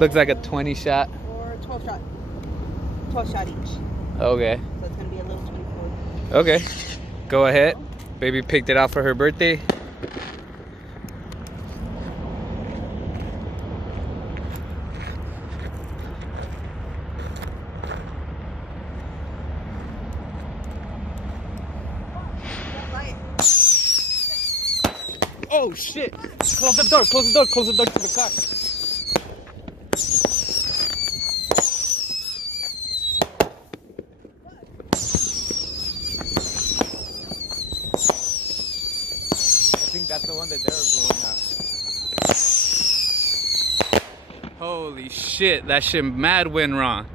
Looks like a 20 shot. Or 12 shot. 12 shot each. Okay. So it's gonna be a little 24. Okay. Go ahead. Baby picked it out for her birthday. Oh shit! Close the door, close the door, close the door to the car. I think that's the one that they were blowing out. Holy shit, that shit mad went wrong.